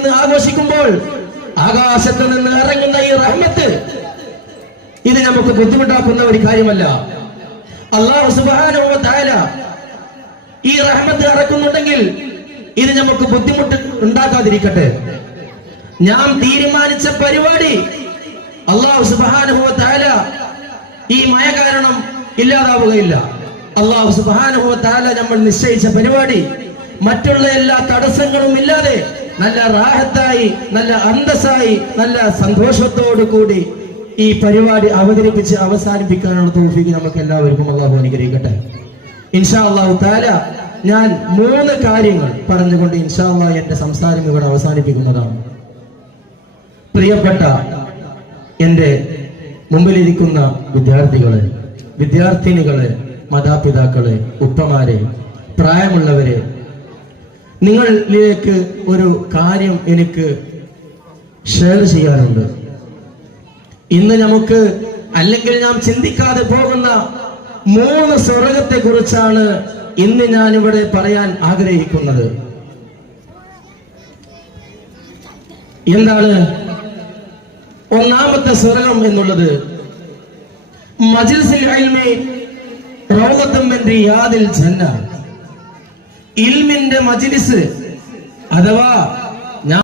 ഇന്ന് ആഘോഷിക്കുമ്പോൾ ആകാശത്ത് നിന്ന് ഇറങ്ങുന്ന ഈ റഹ്മത്ത് ഇത് നമുക്ക് ബുദ്ധിമുട്ടാക്കുന്ന ഒരു കാര്യമല്ല. അല്ലാഹു സുബ്ഹാനഹു വ തആല ഈ റഹ്മത്ത് ഇറക്കുന്നുണ്ടെങ്കിൽ ഇത് നമുക്ക് ബുദ്ധിമുട്ട് ഉണ്ടാക്കാതിരിക്കട്ടെ. ഞാൻ തീരുമാനിച്ച പരിപാടി അല്ലാഹു സുബ്ഹാനഹു വ തആല ഈ മഴ കാരണം ഇല്ലാതാവുകയില്ല. അല്ലാഹു സുബ്ഹാനഹു വ തആല നമ്മൾ നിശ്ചയിച്ച പരിപാടി മറ്റുള്ള എല്ലാ തടസ്സങ്ങളും ഇല്ലാതെ നല്ല റാഹത്തായി, നല്ല അന്തസ്സായി, നല്ല സന്തോഷത്തോടു കൂടി ഈ പരിപാടി അവതരിപ്പിച്ച് അവസാനിപ്പിക്കാനുള്ള തൗഫീഖ് നമുക്ക് എല്ലാവർക്കും അല്ലാഹു അനുഗ്രഹിക്കട്ടെ. ഇൻഷാ അല്ലാഹു തആല ഞാൻ 3 കാര്യങ്ങൾ പറഞ്ഞുകൊണ്ട് ഇൻഷാ അല്ലാഹ് എന്റെ സംസാരം ഇവിടെ അവസാനിപ്പിക്കുന്നതാണ്. പ്രിയപ്പെട്ട എന്റെ മുമ്പിലിരിക്കുന്ന വിദ്യാർത്ഥികളെ, വിദ്യാർത്ഥിനികളെ, മാതാപിതാക്കളെ, ഉപ്പമാരെ, പ്രായമുള്ളവരെ, നിങ്ങളിലേക്ക് ഒരു കാര്യം എനിക്ക് ഷെയർ ചെയ്യാനുണ്ട്. ഇന്ന് നമുക്ക് അല്ലെങ്കിൽ നാം ചിന്തിക്കാതെ പോകുന്ന 3 സ്വർഗത്തെ കുറിച്ചാണ് ഇന്ന് ഞാൻ ഇവിടെ പറയാൻ ആഗ്രഹിക്കുന്നത്. എന്താണ് ഒന്നാമത്തെ സ്വർഗം എന്നുള്ളത്? മജ്ലിസുൽ ഇൽമി റൗളത്തും മിൻ റിയാദിൽ ജന്ന. ഇൽമിന്റെ മജ്ലിസ് അഥവാ